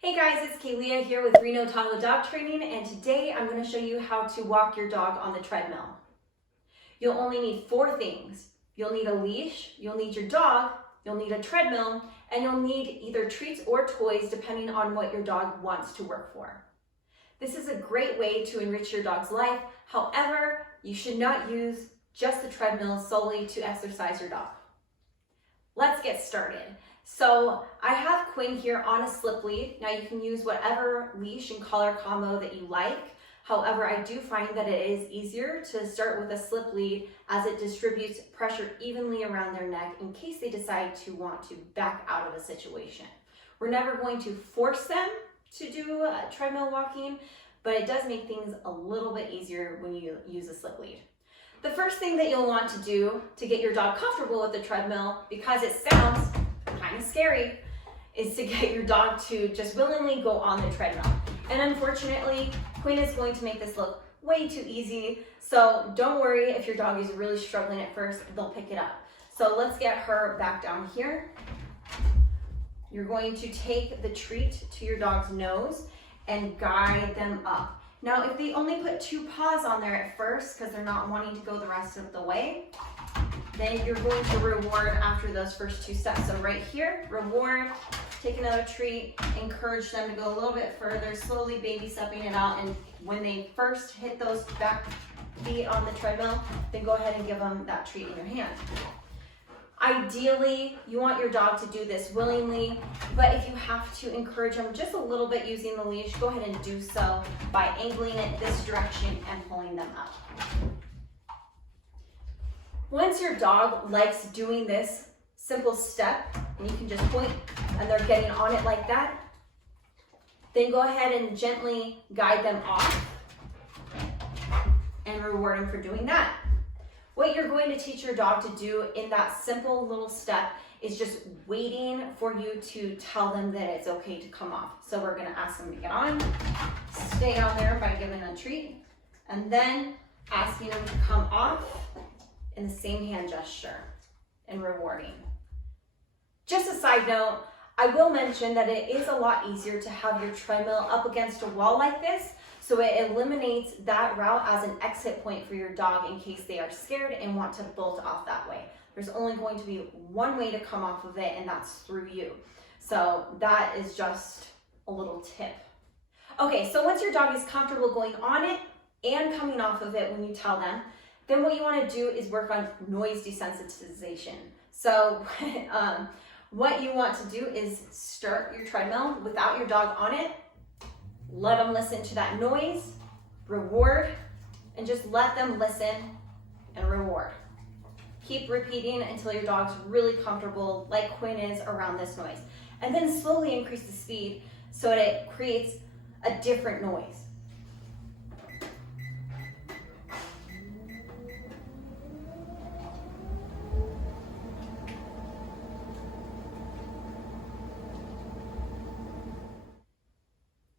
Hey guys, it's Kaylia here with Reno Toddler Dog Training, and today I'm going to show you how to walk your dog on the treadmill. You'll only need 4 things. You'll need a leash, you'll need your dog, you'll need a treadmill, and you'll need either treats or toys depending on what your dog wants to work for. This is a great way to enrich your dog's life. However, you should not use just the treadmill solely to exercise your dog. Let's get started. So I have Quinn here on a slip lead. Now you can use whatever leash and collar combo that you like. However, I do find that it is easier to start with a slip lead as it distributes pressure evenly around their neck in case they decide to want to back out of a situation. We're never going to force them to do treadmill walking, but it does make things a little bit easier when you use a slip lead. The first thing that you'll want to do to get your dog comfortable with the treadmill, because it sounds kind of scary, is to get your dog to just willingly go on the treadmill. And unfortunately, Quinn is going to make this look way too easy. So don't worry if your dog is really struggling at first, they'll pick it up. So let's get her back down here. You're going to take the treat to your dog's nose and guide them up. Now, if they only put 2 paws on there at first because they're not wanting to go the rest of the way, then you're going to reward after those first 2 steps. So right here, reward, take another treat, encourage them to go a little bit further, slowly baby stepping it out. And when they first hit those back feet on the treadmill, then go ahead and give them that treat in your hand. Ideally, you want your dog to do this willingly, but if you have to encourage them just a little bit using the leash, go ahead and do so by angling it this direction and pulling them up. Once your dog likes doing this simple step, and you can just point and they're getting on it like that, then go ahead and gently guide them off and reward them for doing that. What you're going to teach your dog to do in that simple little step is just waiting for you to tell them that it's okay to come off. So we're going to ask them to get on, stay on there by giving a treat, and then asking them to come off in the same hand gesture and rewarding. Just a side note, I will mention that it is a lot easier to have your treadmill up against a wall like this, so it eliminates that route as an exit point for your dog in case they are scared and want to bolt off that way. There's only going to be one way to come off of it, and that's through you. So that is just a little tip. Okay, so once your dog is comfortable going on it and coming off of it when you tell them, then what you want to do is work on noise desensitization. So what you want to do is start your treadmill without your dog on it. Let them listen to that noise, reward, and just let them listen and reward. Keep repeating until your dog's really comfortable, like Quinn is, around this noise. And then slowly increase the speed so that it creates a different noise.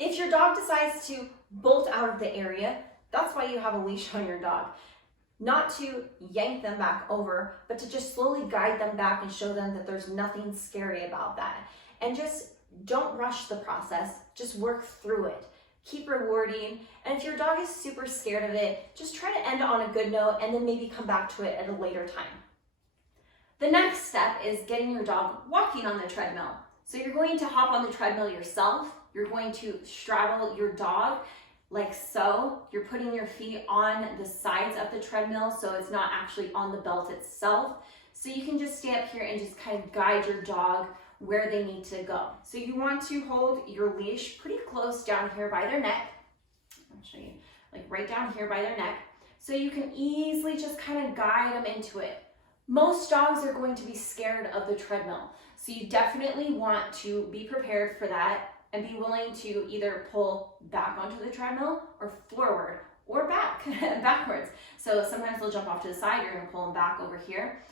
If your dog decides to bolt out of the area, that's why you have a leash on your dog. Not to yank them back over, but to just slowly guide them back and show them that there's nothing scary about that. And just don't rush the process, just work through it. Keep rewarding, and if your dog is super scared of it, just try to end on a good note and then maybe come back to it at a later time. The next step is getting your dog walking on the treadmill. So you're going to hop on the treadmill yourself. You're going to straddle your dog like so. You're putting your feet on the sides of the treadmill so it's not actually on the belt itself. So you can just stay up here and just kind of guide your dog where they need to go. So you want to hold your leash pretty close down here by their neck. I'll show you, like right down here by their neck. So you can easily just kind of guide them into it. Most dogs are going to be scared of the treadmill. So you definitely want to be prepared for that and be willing to either pull back onto the treadmill or forward or backwards. So sometimes they'll jump off to the side, you're gonna pull them back over here.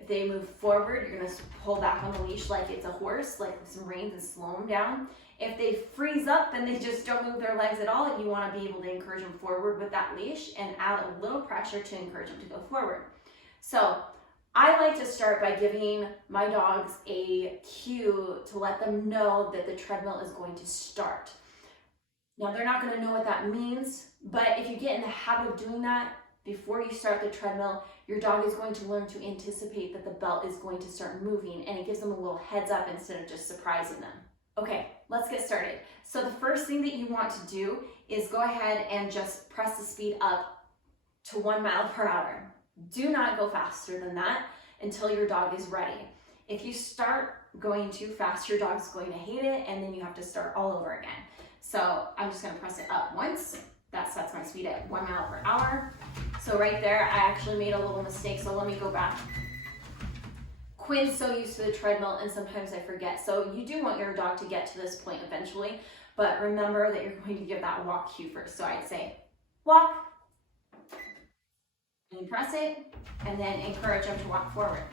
If they move forward, you're gonna pull back on the leash like it's a horse, like with some reins, and slow them down. If they freeze up, then they just don't move their legs at all, and you wanna be able to encourage them forward with that leash and add a little pressure to encourage them to go forward. So I like to start by giving my dogs a cue to let them know that the treadmill is going to start. Now, they're not going to know what that means, but if you get in the habit of doing that before you start the treadmill, your dog is going to learn to anticipate that the belt is going to start moving, and it gives them a little heads up instead of just surprising them. Okay, let's get started. So the first thing that you want to do is go ahead and just press the speed up to 1 mile per hour. Do not go faster than that until your dog is ready. If you start going too fast, your dog's going to hate it, and then you have to start all over again. So I'm just gonna press it up once. That sets my speed at 1 mile per hour. So right there, I actually made a little mistake, so let me go back. Quinn's so used to the treadmill, and sometimes I forget. So you do want your dog to get to this point eventually, but remember that you're going to give that walk cue first. So I'd say, walk, and press it, and then encourage them to walk forward.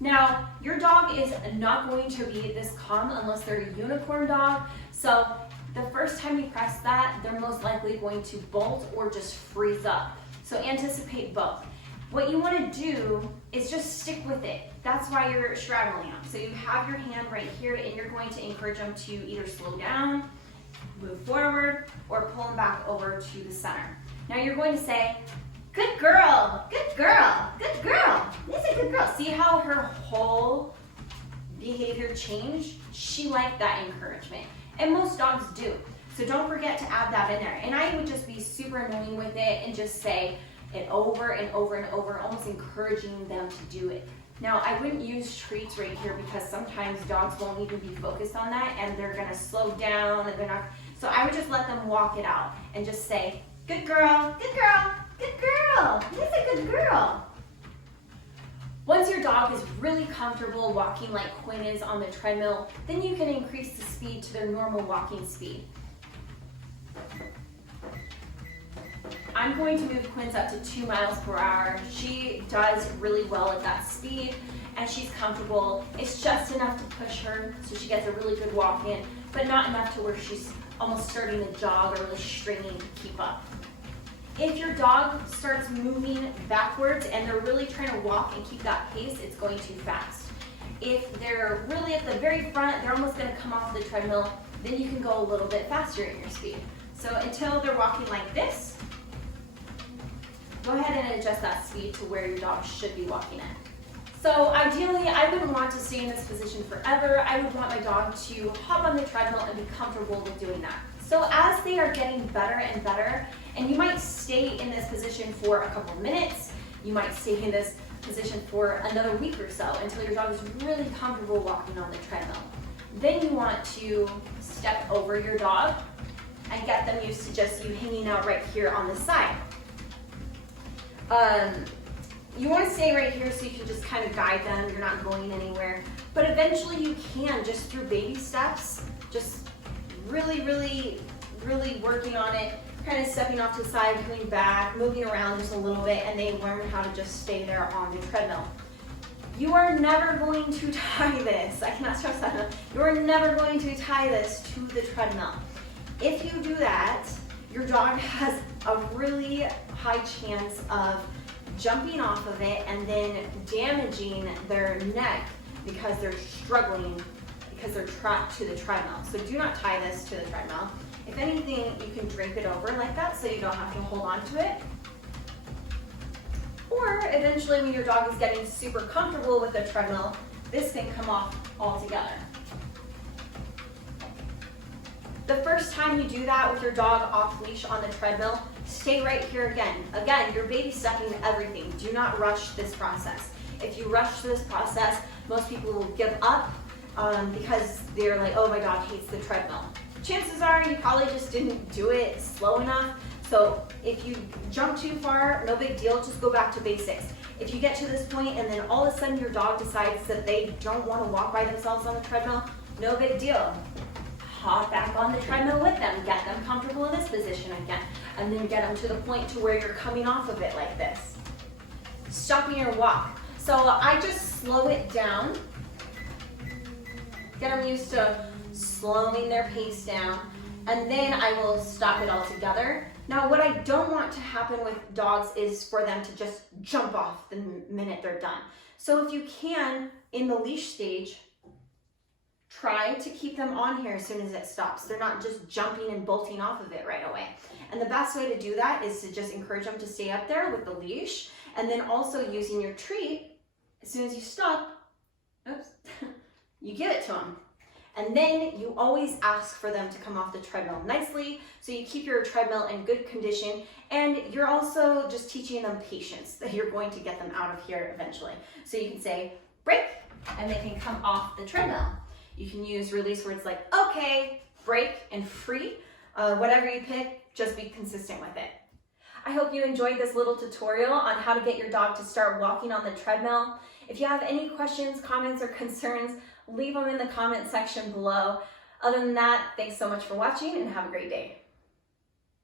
Now, your dog is not going to be this calm unless they're a unicorn dog. So the first time you press that, they're most likely going to bolt or just freeze up. So anticipate both. What you want to do is just stick with it. That's why you're straddling them. So you have your hand right here, and you're going to encourage them to either slow down, move forward, or pull them back over to the center. Now you're going to say, good girl, good girl, good girl. This is a good girl. See how her whole behavior changed? She liked that encouragement. And most dogs do. So don't forget to add that in there. And I would just be super annoying with it and just say it over and over and over, almost encouraging them to do it. Now, I wouldn't use treats right here because sometimes dogs won't even be focused on that and they're gonna slow down and they're not. So I would just let them walk it out and just say, good girl, good girl, good girl, this is a good girl. Once your dog is really comfortable walking like Quinn is on the treadmill, then you can increase the speed to their normal walking speed. I'm going to move Quinn's up to 2 miles per hour. She does really well at that speed and she's comfortable. It's just enough to push her so she gets a really good walk in, but not enough to where she's almost starting to jog or really straining to keep up. If your dog starts moving backwards and they're really trying to walk and keep that pace, it's going too fast. If they're really at the very front, they're almost gonna come off the treadmill, then you can go a little bit faster in your speed. So until they're walking like this, go ahead and adjust that speed to where your dog should be walking at. So ideally, I wouldn't want to stay in this position forever. I would want my dog to hop on the treadmill and be comfortable with doing that. So as they are getting better and better, and you might stay in this position for a couple minutes, you might stay in this position for another week or so until your dog is really comfortable walking on the treadmill. Then you want to step over your dog and get them used to just you hanging out right here on the side. You want to stay right here so you can just kind of guide them. You're not going anywhere. But eventually you can, just through baby steps, just really working on it, kind of stepping off to the side, coming back, moving around just a little bit, and they learn how to just stay there on the treadmill. You are never going to tie this. I cannot stress that enough. You are never going to tie this to the treadmill. If you do that, your dog has a really high chance of jumping off of it and then damaging their neck because they're struggling, because they're trapped to the treadmill. So do not tie this to the treadmill. If anything, you can drape it over like that so you don't have to hold on to it. Or eventually when your dog is getting super comfortable with the treadmill, this can come off altogether. The first time you do that with your dog off leash on the treadmill, stay right here again. Again, you're baby stepping everything. Do not rush this process. If you rush this process, most people will give up because they're like, oh, my dog hates the treadmill. Chances are you probably just didn't do it slow enough. So if you jump too far, no big deal, just go back to basics. If you get to this point and then all of a sudden your dog decides that they don't want to walk by themselves on the treadmill, no big deal. Hop back on the treadmill with them, get them comfortable in this position again, and then get them to the point to where you're coming off of it like this. Stopping your walk. So I just slow it down, get them used to slowing their pace down, and then I will stop it altogether. Now, what I don't want to happen with dogs is for them to just jump off the minute they're done. So if you can, in the leash stage, try to keep them on here as soon as it stops. They're not just jumping and bolting off of it right away. And the best way to do that is to just encourage them to stay up there with the leash, and then also using your treat. As soon as you stop, oops, you give it to them. And then you always ask for them to come off the treadmill nicely, so you keep your treadmill in good condition, and you're also just teaching them patience, that you're going to get them out of here eventually. So you can say, break, and they can come off the treadmill. You can use release words like okay, break, and free. Whatever you pick, just be consistent with it. I hope you enjoyed this little tutorial on how to get your dog to start walking on the treadmill. If you have any questions, comments, or concerns, leave them in the comment section below. Other than that, thanks so much for watching and have a great day.